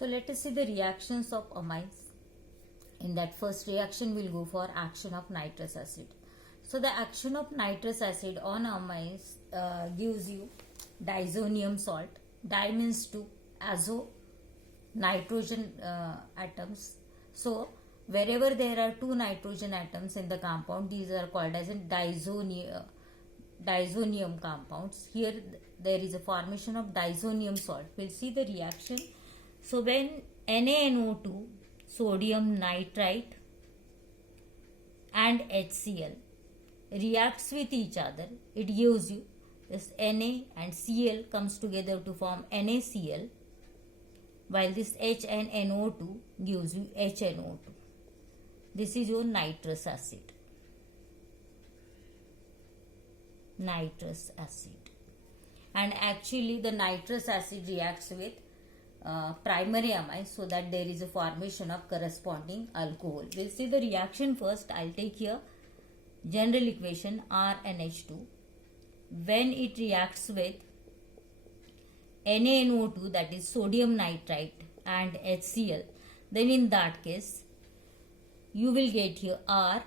So let us see the reactions of amines. In that first reaction, we'll go for action of nitrous acid. So the action of nitrous acid on amines gives you diazonium salt. Di means 2, azo nitrogen atoms. So wherever there are 2 nitrogen atoms in the compound, these are called as diazonium compounds. Here there is a formation of diazonium salt. We'll see the reaction. So when NaNO2, sodium nitrite and HCl reacts with each other, it gives you this Na and Cl comes together to form NaCl, while this H and NO2 gives you HNO2. This is your nitrous acid. Nitrous acid. And actually the nitrous acid reacts with primary amine, so that there is a formation of corresponding alcohol. We'll see the reaction first. I'll take here general equation RNH2. When it reacts with NaNO2, that is sodium nitrite, and HCl, then in that case you will get here R,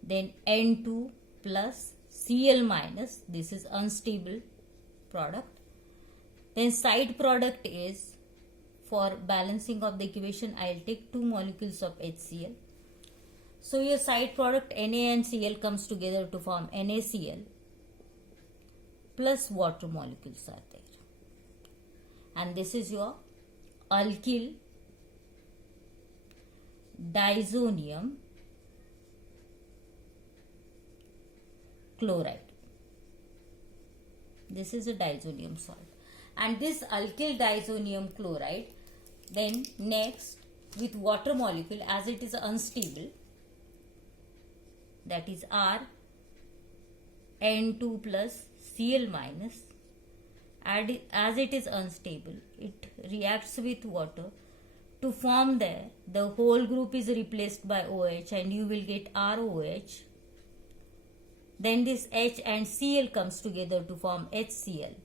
then N2 plus Cl minus, this is unstable product. Then side product is, for balancing of the equation, I will take 2 molecules of HCl. So your side product Na and Cl comes together to form NaCl, plus water molecules are there. And this is your alkyl diazonium chloride. This is a diazonium salt. And this alkyl diazonium chloride, then next with water molecule, as it is unstable, that is R N2 plus Cl minus, and as it is unstable, it reacts with water to form the whole group is replaced by OH, and you will get ROH. Then this H and Cl comes together to form HCl,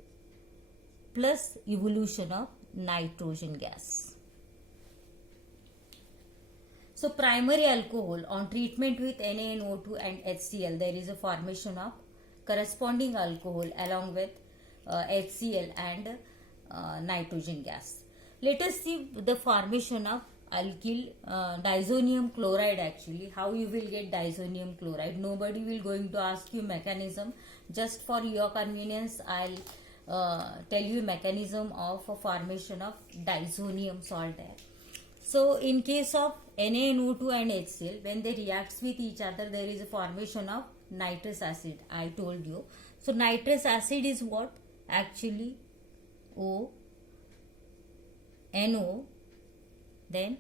plus evolution of nitrogen gas. So primary alcohol, on treatment with NaNO2 and HCl, there is a formation of corresponding alcohol along with HCl and nitrogen gas. Let us see the formation of alkyl diazonium chloride. Actually, how you will get diazonium chloride. Nobody will going to ask you mechanism. Just for your convenience, I'll tell you mechanism of a formation of diazonium salt there. So in case of NaNO2 and HCl, when they reacts with each other, there is a formation of nitrous acid. I told you. So nitrous acid is what? Actually O, NO, then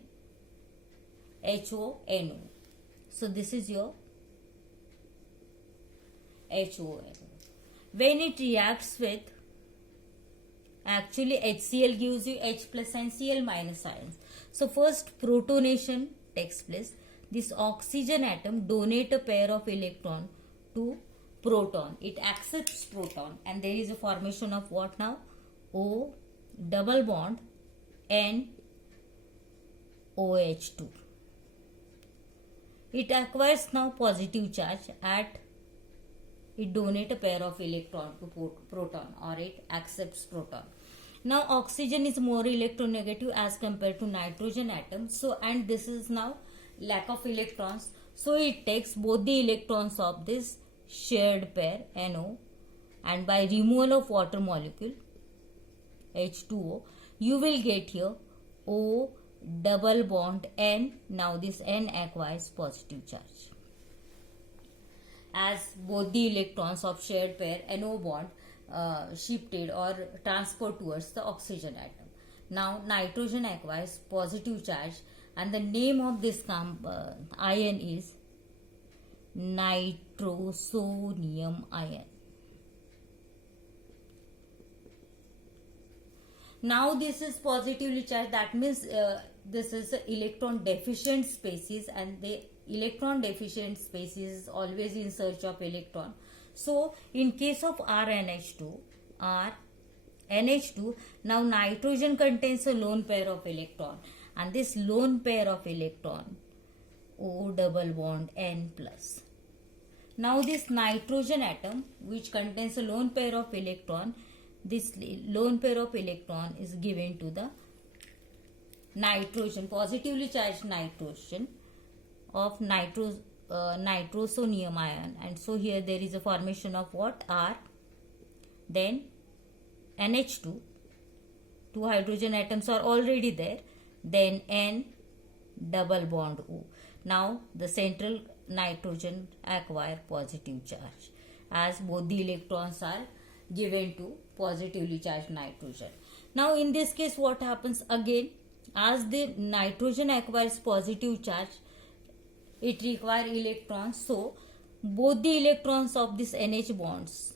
HONO. So this is your HONO. When it reacts with, actually HCl gives you H plus and Cl minus ions. So first protonation takes place. This oxygen atom donate a pair of electron to proton. It accepts proton, and there is a formation of what now? O double bond N OH2. It acquires now positive charge at, it donate a pair of electron to proton, or it accepts proton. Now oxygen is more electronegative as compared to nitrogen atom. So, and this is now lack of electrons. So it takes both the electrons of this shared pair NO, and by removal of water molecule H2O, you will get here O double bond N. Now this N acquires positive charge, as both the electrons of shared pair NO bond shifted or transferred towards the oxygen atom. Now nitrogen acquires positive charge, and the name of this ion is nitrosonium ion. Now this is positively charged, that means this is an electron deficient species, and the electron deficient species is always in search of electron. So in case of RNH2, R NH2. Now nitrogen contains a lone pair of electron, and this lone pair of electron, O double bond N plus. Now this nitrogen atom, which contains a lone pair of electron, this lone pair of electron is given to the nitrogen, positively charged nitrogen of nitrosonium ion, and so here there is a formation of what? R, then NH2, two hydrogen atoms are already there, then N double bond O. Now the central nitrogen acquire positive charge as both the electrons are given to positively charged nitrogen. Now in this case what happens? Again, as the nitrogen acquires positive charge, it requires electrons, so both the electrons of this NH bonds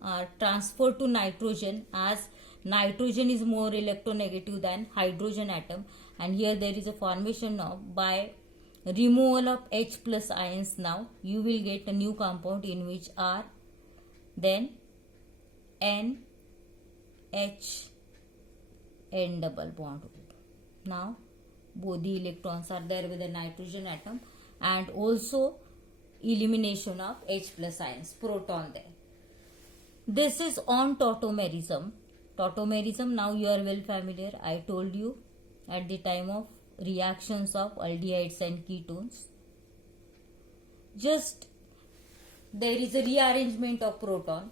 are transferred to nitrogen, as nitrogen is more electronegative than hydrogen atom, and here there is a formation of, by removal of H plus ions, now you will get a new compound in which R, then N, H, N double bond O. Now both the electrons are there with the nitrogen atom, and also elimination of H plus ions, proton there. This is on tautomerism. Tautomerism, now you are well familiar. I told you at the time of reactions of aldehydes and ketones. Just there is a rearrangement of proton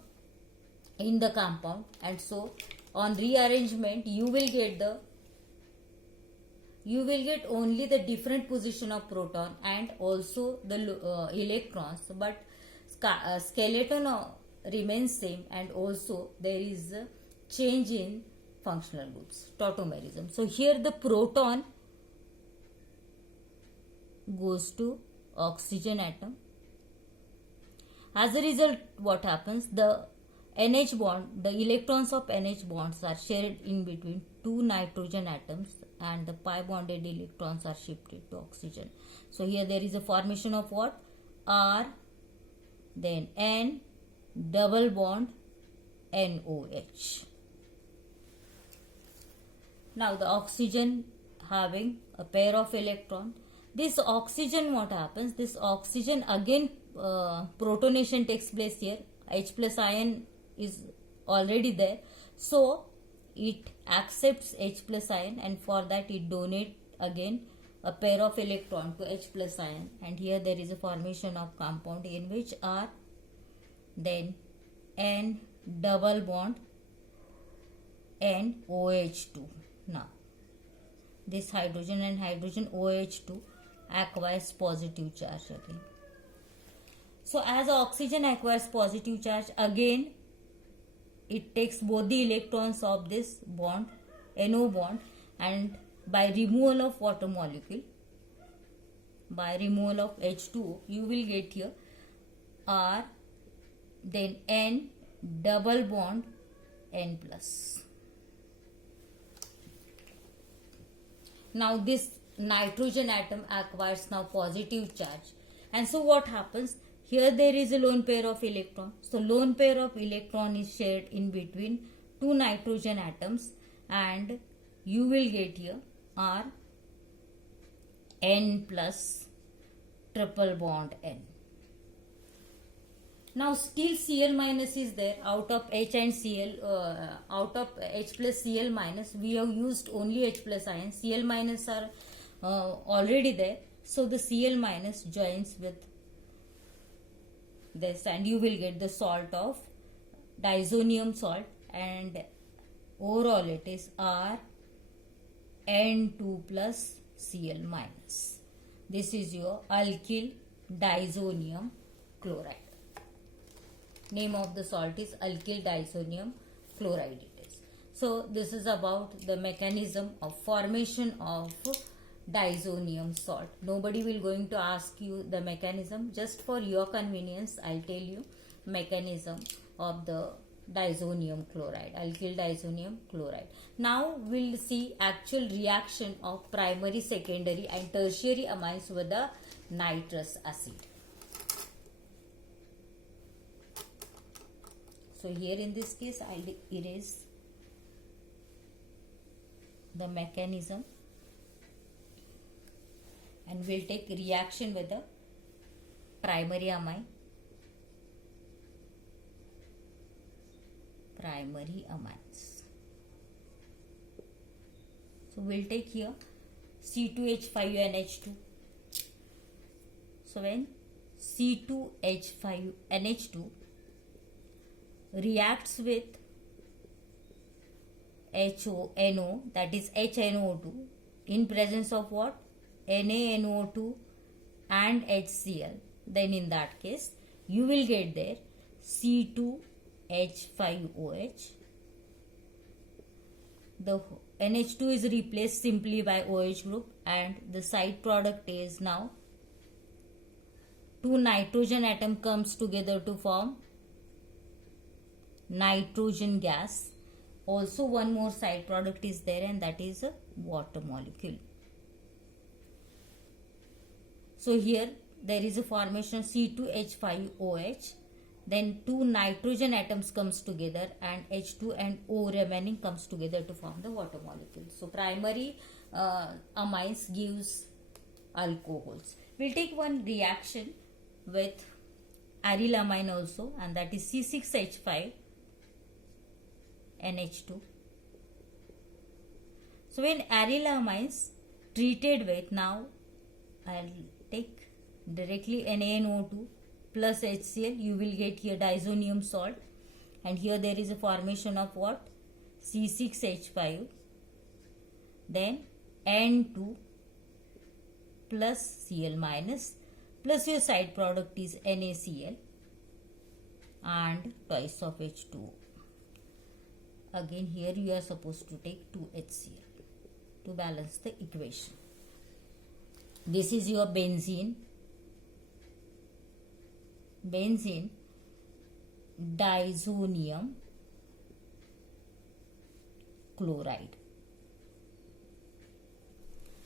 in the compound, and so on rearrangement you will get only the different position of proton and also the electrons, but skeleton remains same, and also there is a change in functional groups, tautomerism. So here the proton goes to oxygen atom. As a result, what happens? The NH bond, the electrons of NH bonds are shared in between two nitrogen atoms, and the pi bonded electrons are shifted to oxygen. So here there is a formation of what? R, then N double bond NOH. Now the oxygen having a pair of electron. This oxygen, what happens? This oxygen again protonation takes place here. H plus ion is already there, so it accepts H plus ion, and for that it donates again a pair of electron to H plus ion, and here there is a formation of compound in which R, then N double bond NOH2. Now this hydrogen and hydrogen OH2 acquires positive charge again. So as oxygen acquires positive charge, again it takes both the electrons of this bond, NO bond, and by removal of water molecule, by removal of H2O, you will get here R, then N double bond N plus. Now this nitrogen atom acquires now positive charge, and so what happens? Here there is a lone pair of electron. So lone pair of electron is shared in between two nitrogen atoms, and you will get here R, N plus triple bond N. Now still Cl minus is there. Out of H and Cl, out of H plus Cl minus, we have used only H plus ion. Cl minus are already there, so the Cl minus joins with this, and you will get the salt of diazonium salt, and overall it is R, N2 plus Cl minus. This is your alkyl diazonium chloride. Name of the salt is alkyl diazonium chloride it is. So this is about the mechanism of formation of diazonium salt. Nobody will going to ask you the mechanism. Just for your convenience, I'll tell you mechanism of the diazonium chloride, alkyl diazonium chloride. Now we'll see actual reaction of primary, secondary and tertiary amines with the nitrous acid. So here in this case I'll erase the mechanism and we'll take reaction with the primary amine. Primary amines. So we'll take here C2H5NH2. So when C2H5NH2 reacts with HNO, that is HNO2, in presence of what? NaNO2 and HCl, then in that case you will get there C2H5OH. The NH2 is replaced simply by OH group and the side product is now 2 nitrogen atom comes together to form nitrogen gas. Also one more side product is there and that is a water molecule. So here there is a formation of C2H5OH, then 2 nitrogen atoms comes together and H2 and O remaining comes together to form the water molecule. So primary amines gives alcohols. We'll take one reaction with aryl amine also, and that is C6H5NH2. So when aryl amines treated with, now I'll take directly NaNO2 plus HCl, you will get here diazonium salt, and here there is a formation of what? C6H5, then N2 plus Cl minus, plus your side product is NaCl and twice of H2O. Again here you are supposed to take 2 HCl to balance the equation. This is your benzene diazonium chloride.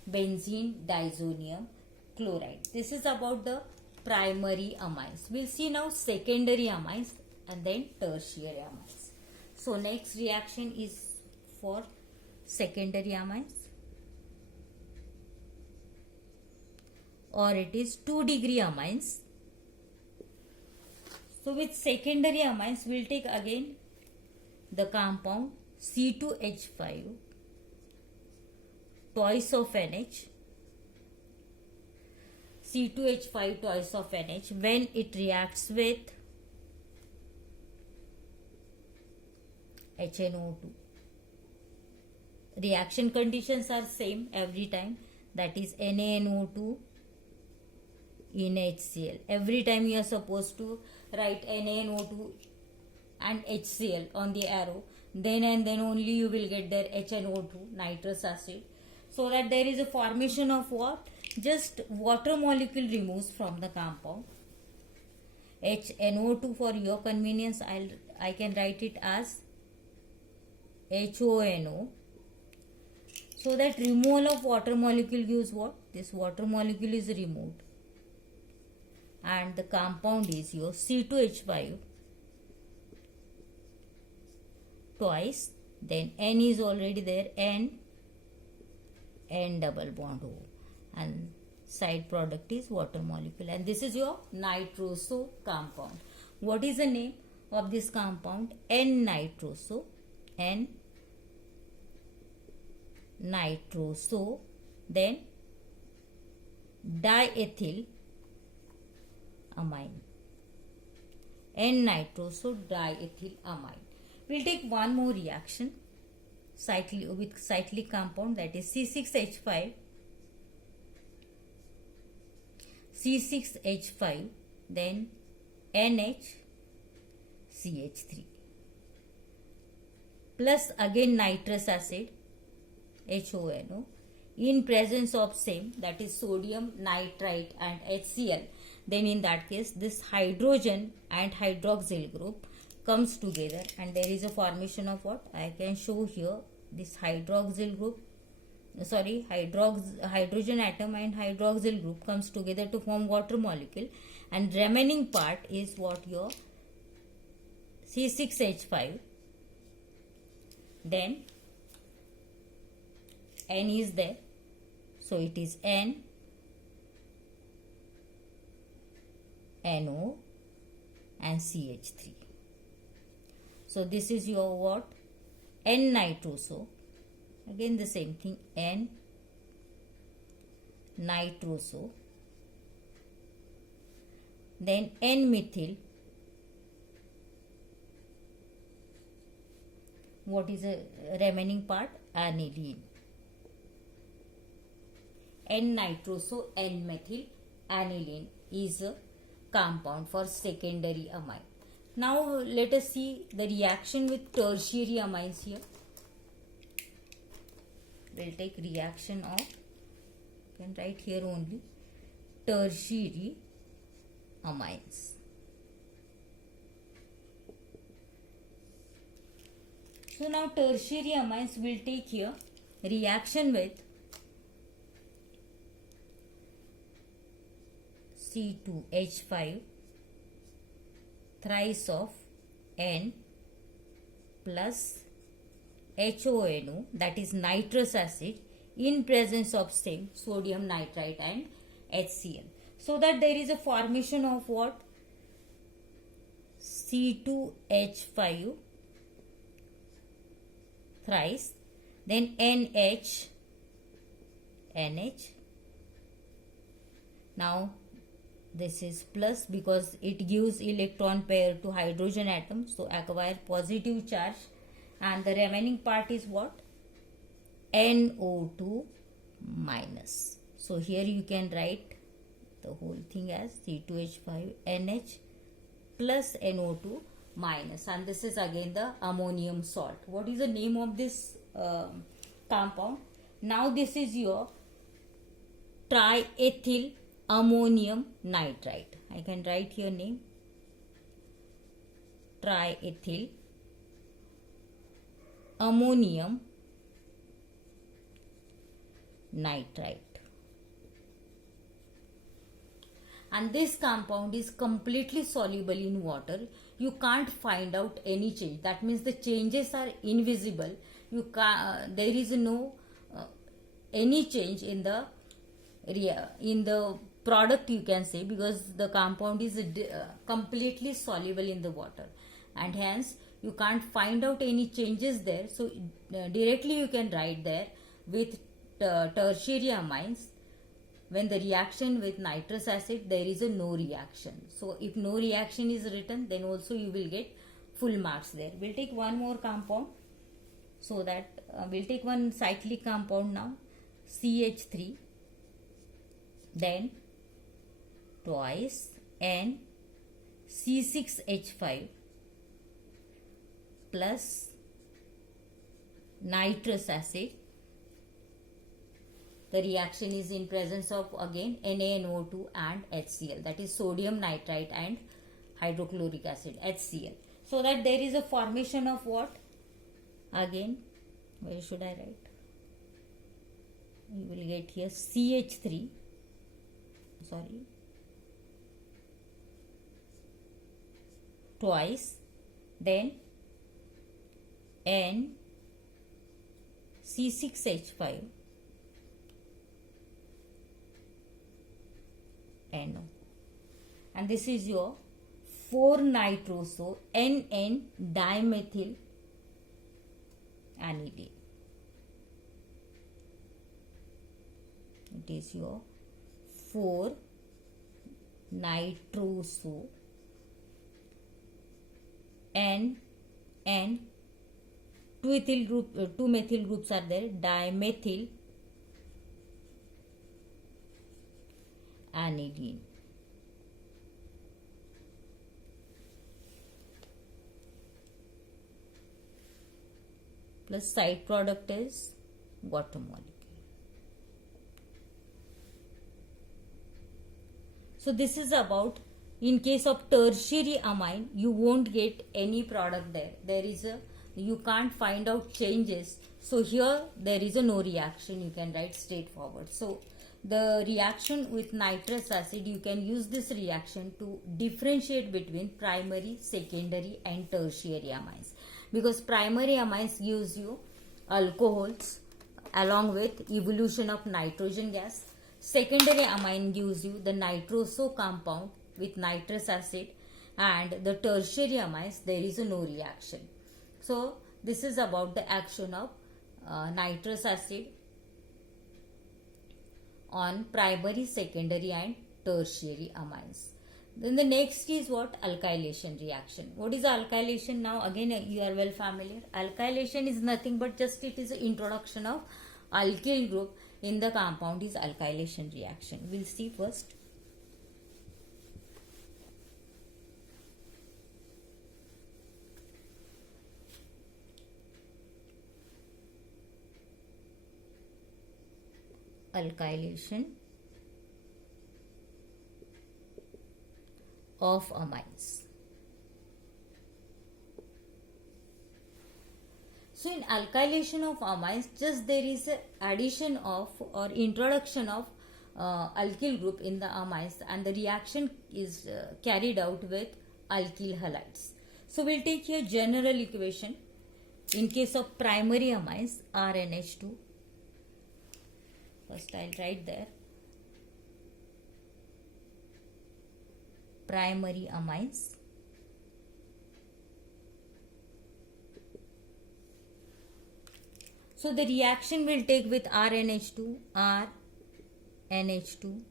Benzene diazonium chloride. This is about the primary amines. We'll see now secondary amines and then tertiary amines. So next reaction is for secondary amines, or it is 2-degree amines. So with secondary amines, we'll take again the compound C2H5 twice of NH, C2H5 twice of NH, when it reacts with HNO2. Reaction conditions are same every time, that is NaNO2 in HCl. Every time you are supposed to write NaNO2 and HCl on the arrow, then and then only you will get there HNO2, nitrous acid, so that there is a formation of what? Just water molecule removes from the compound. HNO2, for your convenience I can write it as HONO. So that removal of water molecule gives what? This water molecule is removed and the compound is your C2H5 twice, then N is already there, N double bond O, and side product is water molecule, and this is your nitroso compound. What is the name of this compound? N-nitroso. N-nitroso, then diethyl amine. N-nitroso diethyl amine. We'll take one more reaction with cyclic compound, that is C6H5, then NHCH3, plus again nitrous acid HONO, in presence of same, that is sodium nitrite and HCl. Then in that case this hydrogen and hydroxyl group comes together and there is a formation of what? I can show here, this hydroxyl group, hydrogen atom and hydroxyl group comes together to form water molecule, and remaining part is what? Your C6H5, then N is there, so it is N, NO and CH3. So this is your what? N-nitroso. Again the same thing, N-nitroso. Then N-methyl. What is the remaining part? Aniline. N-nitroso, N-methyl, aniline is a compound for secondary amine. Now let us see the reaction with tertiary amines here. We'll take reaction of, you can write here only, tertiary amines. So now tertiary amines will take here reaction with C2H5 thrice of N plus HONO, that is nitrous acid, in presence of same sodium nitrite and HCl. So that there is a formation of what? C2H5 thrice, then NH. Now this is plus because it gives electron pair to hydrogen atom, so acquire positive charge, and the remaining part is what? NO2 minus. So here you can write the whole thing as C2H5NH plus NO2 minus, and this is again the ammonium salt. What is the name of this compound? Now this is your triethyl ammonium nitrite. I can write here name, triethyl ammonium nitrite. And this compound is completely soluble in water. You can't find out any change. That means the changes are invisible. There is no any change in the product, you can say, because the compound is completely soluble in the water, and hence you can't find out any changes there. So directly you can write there with tertiary amines, when the reaction with nitrous acid, there is a no reaction. So if no reaction is written, then also you will get full marks there. We'll take one more compound, so that we'll take one cyclic compound now, CH3, then twice N C6H5 plus nitrous acid. The reaction is in presence of again NaNO2 and HCl, that is sodium nitrite and hydrochloric acid, HCl. So that there is a formation of what? Again, where should I write? You will get here CH3, twice, then N C6H5 NO, and this is your 4-nitroso NN dimethyl aniline. It is your 4-nitroso N 2 methyl groups are there, dimethyl aniline. Plus side product is water molecule. So this is about, in case of tertiary amine, you won't get any product there. You can't find out changes. So here there is a no reaction, you can write straightforward. So the reaction with nitrous acid, you can use this reaction to differentiate between primary, secondary and tertiary amines, because primary amines gives you alcohols along with evolution of nitrogen gas. Secondary amine gives you the nitroso compound with nitrous acid, and the tertiary amines there is no reaction. So this is about the action of nitrous acid on primary, secondary and tertiary amines. Then the next is what? Alkylation reaction. What is alkylation? Now again you are well familiar. Alkylation is nothing but just it is introduction of alkyl group in the compound is alkylation reaction. We'll see first. Alkylation of amines. So in alkylation of amines, just there is a addition of or introduction of alkyl group in the amines, and the reaction is carried out with alkyl halides. So we'll take here general equation. In case of primary amines, RNH2. First I'll write there. Primary amines. So the reaction will take with RNH2, RNH2.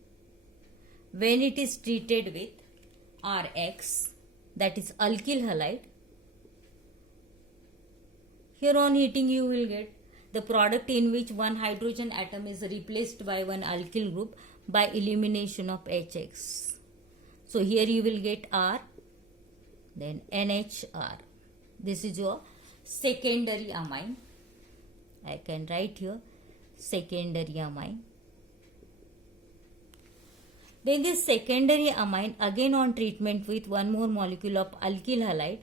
When it is treated with RX, that is alkyl halide. Here on heating you will get the product in which one hydrogen atom is replaced by one alkyl group by elimination of HX. So here you will get R, then NHR. This is your secondary amine. I can write here secondary amine. Then this secondary amine again on treatment with one more molecule of alkyl halide.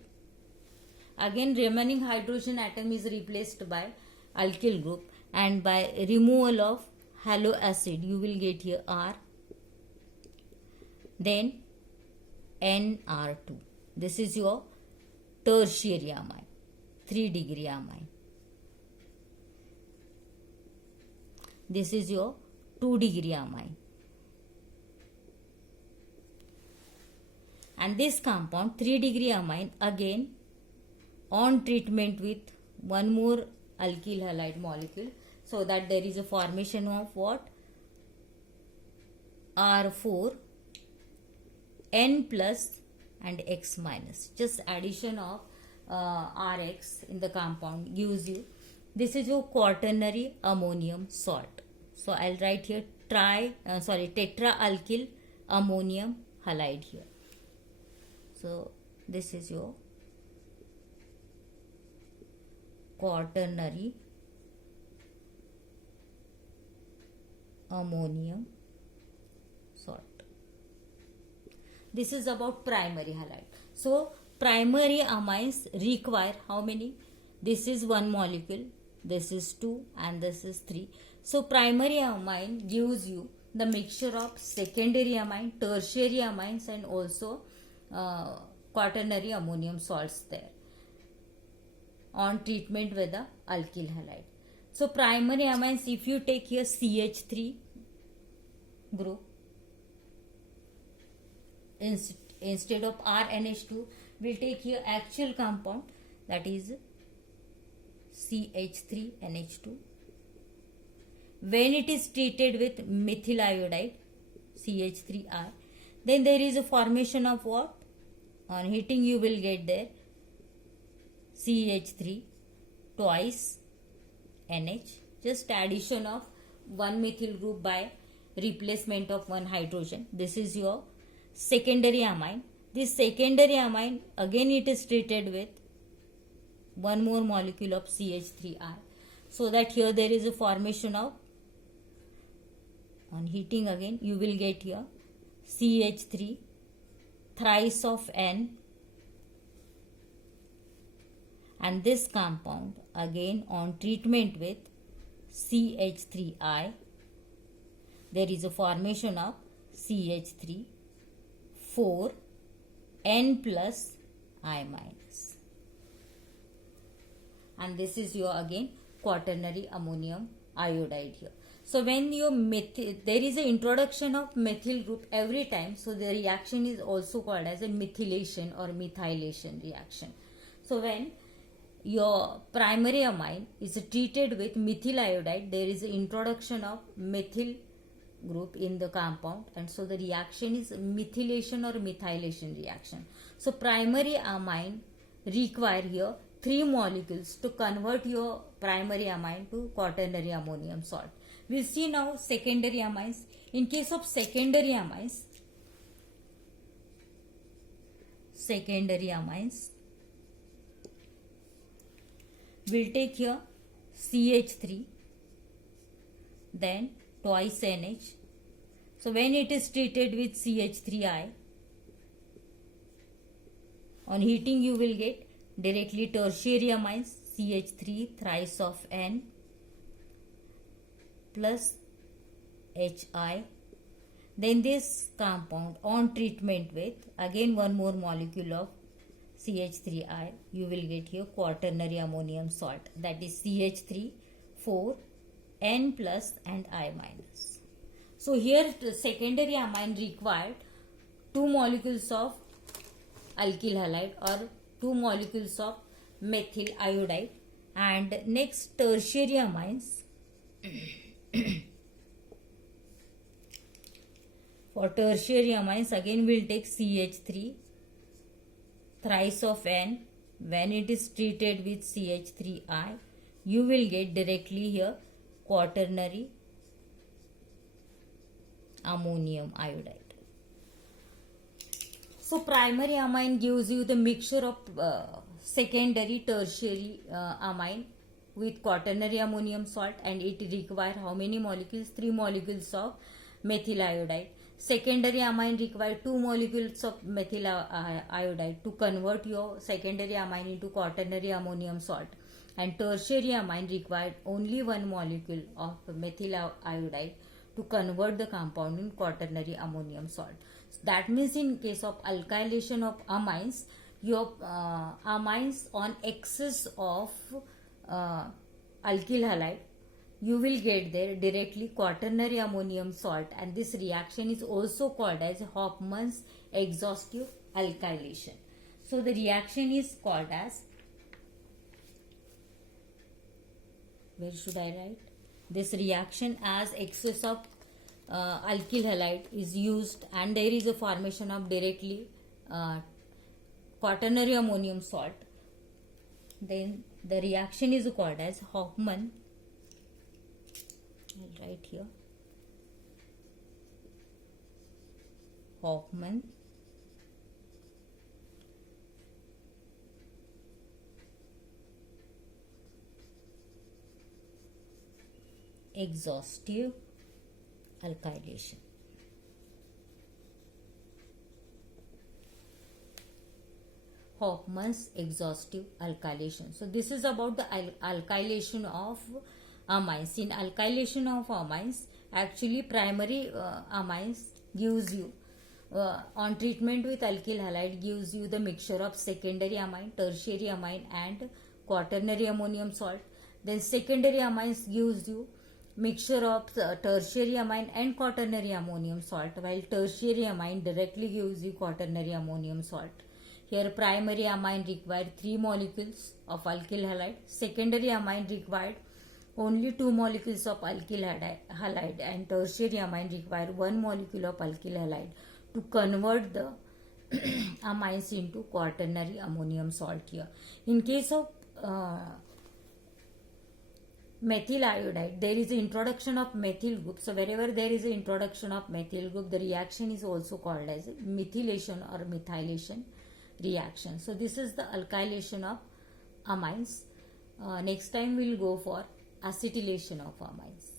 Again remaining hydrogen atom is replaced by alkyl group, and by removal of halo acid you will get here R, then NR2. This is your tertiary amine, 3-degree amine. This is your 2-degree amine. And this compound 3-degree amine again on treatment with one more alkyl halide molecule, so that there is a formation of what? R4 N plus and X minus. Just addition of RX in the compound gives you. This is your quaternary ammonium salt. So I'll write here tetra alkyl ammonium halide here. So this is your quaternary ammonium salt. This is about primary halide. So primary amines require how many? This is one molecule, this is 2 and this is 3. So primary amine gives you the mixture of secondary amine, tertiary amines and also quaternary ammonium salts there on treatment with the alkyl halide. So primary amines, if you take here CH3 group instead of RNH2, we'll take here actual compound, that is CH3NH2. When it is treated with methyl iodide, CH3R, then there is a formation of what? On heating you will get there CH3 twice NH, just addition of one methyl group by replacement of one hydrogen. This is your secondary amine. This secondary amine again it is treated with one more molecule of CH3R, so that here there is a formation of, on heating again you will get here CH3 thrice of N, and this compound again on treatment with CH3I, there is a formation of CH3 4 N plus I minus, and this is your again quaternary ammonium iodide here. So when your there is an introduction of methyl group every time, so the reaction is also called as a methylation or methylation reaction. So when your primary amine is treated with methyl iodide, there is an introduction of methyl group in the compound, and so the reaction is methylation or methylation reaction. So primary amine require here 3 molecules to convert your primary amine to quaternary ammonium salt. We'll see now secondary amines. In case of secondary amines, we'll take here CH3, then twice NH. So when it is treated with CH3I, on heating you will get directly tertiary amines CH3 thrice of N plus HI. Then this compound on treatment with again one more molecule of CH3I, you will get here quaternary ammonium salt, that is CH3 4 N plus and I minus. So here the secondary amine required 2 molecules of alkyl halide or 2 molecules of methyl iodide, and next tertiary amines. For tertiary amines again we'll take CH3 thrice of N. When it is treated with CH3I, you will get directly here quaternary ammonium iodide. So primary amine gives you the mixture of secondary tertiary amine with quaternary ammonium salt, and it require how many molecules? 3 molecules of methyl iodide. Secondary amine require 2 molecules of methyl iodide to convert your secondary amine into quaternary ammonium salt, and tertiary amine required only 1 molecule of methyl iodide to convert the compound in quaternary ammonium salt. So that means in case of alkylation of amines, your amines on excess of alkyl halide, you will get there directly quaternary ammonium salt, and this reaction is also called as Hofmann's exhaustive alkylation. So the reaction is called as, where should I write? This reaction as excess of alkyl halide is used, and there is a formation of directly quaternary ammonium salt. Then the reaction is called as Hofmann. I'll write here. Hofmann exhaustive alkylation. Hofmann's exhaustive alkylation. So this is about the alkylation of amines. In alkylation of amines, actually primary amines gives you on treatment with alkyl halide gives you the mixture of secondary amine, tertiary amine and quaternary ammonium salt. Then secondary amines gives you mixture of tertiary amine and quaternary ammonium salt, while tertiary amine directly gives you quaternary ammonium salt. Here primary amine required 3 molecules of alkyl halide, secondary amine required only 2 molecules of alkyl halide, and tertiary amine required 1 molecule of alkyl halide to convert the amines into quaternary ammonium salt here. In case of methyl iodide, there is an introduction of methyl group. So wherever there is an introduction of methyl group, the reaction is also called as methylation or methylation reaction. So this is the alkylation of amines. Next time we will go for acetylation of amines.